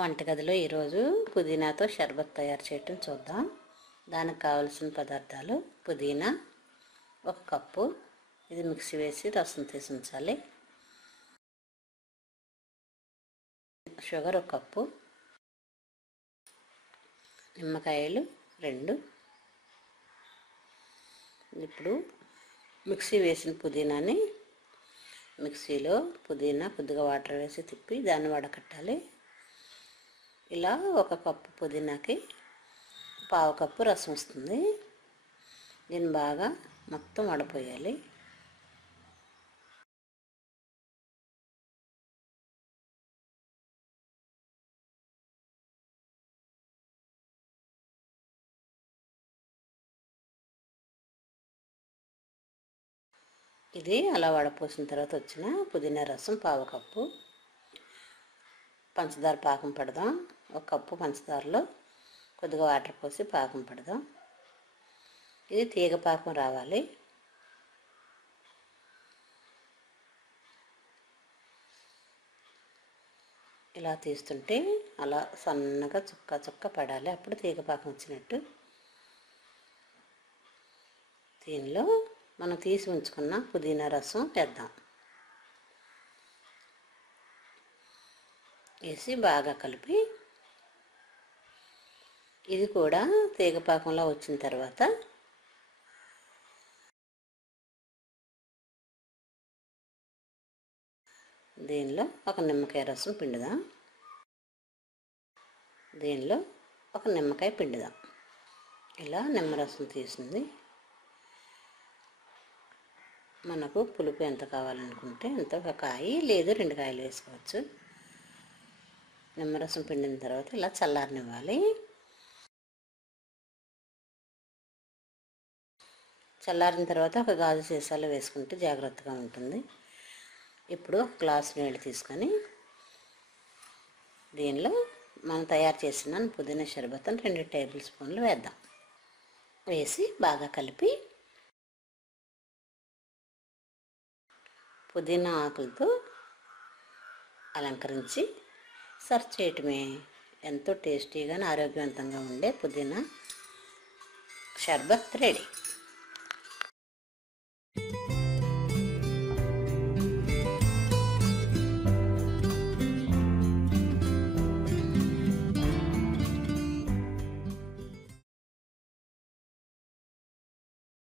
వంటగదిలో ఈరోజు పుదీనాతో షర్బత్ తయారు చేయటం చూద్దాం. దానికి కావలసిన పదార్థాలు: పుదీనా 1 కప్పు, ఇది మిక్సీ వేసి రసం తీసి ఉంచాలి. షుగర్ 1 కప్పు, నిమ్మకాయలు 2. ఇప్పుడు మిక్సీ వేసిన పుదీనాని మిక్సీలో కొద్దిగా వాటర్ వేసి తిప్పి దాన్ని వడకట్టాలి. ఇలా 1 కప్పు పుదీనాకి 1/2 కప్పు రసం వస్తుంది. దీన్ని బాగా మొత్తం వడపోయాలి. ఇది అలా వడపోసిన తర్వాత వచ్చిన పుదీనా రసం 1/2 కప్పు. పంచదార పాకం పడదాం. 1 కప్పు పంచదారలో కొద్దిగా వాటర్ పోసి పాకం పడదాం. ఇది తీగ పాకం రావాలి. ఇలా తీస్తుంటే అలా సన్నగా చుక్క పడాలి, అప్పుడు తీగ పాకం వచ్చినట్టు. దీనిలో మనం తీసి ఉంచుకున్న పుదీనా రసం వేద్దాం. వేసి బాగా కలిపి ఇది కూడా తీగ పాకంలో వచ్చిన తర్వాత దీనిలో 1 నిమ్మకాయ రసం పిండుదాం. దీనిలో 1 నిమ్మకాయ పిండుదాం. ఇలా నిమ్మరసం తీసింది. మనకు పులుపు ఎంత కావాలనుకుంటే అంత, 1 కాయ లేదు 2 కాయలు వేసుకోవచ్చు. నిమ్మరసం పిండిన తర్వాత ఇలా చల్లారనివ్వాలి. చల్లారిన తర్వాత ఒక గాజు సీసాలో వేసుకుంటే జాగ్రత్తగా ఉంటుంది. ఇప్పుడు 1 గ్లాసు నీళ్ళు తీసుకొని దీనిలో మనం తయారు చేసిన పుదీనా షర్బత్ని 2 టేబుల్ స్పూన్లు వేద్దాం. వేసి బాగా కలిపి పుదీనా ఆకులతో అలంకరించి సర్వ్ చేయటమే. ఎంతో టేస్టీగా ఆరోగ్యవంతంగా ఉండే పుదీనా షర్బత్ రెడీ.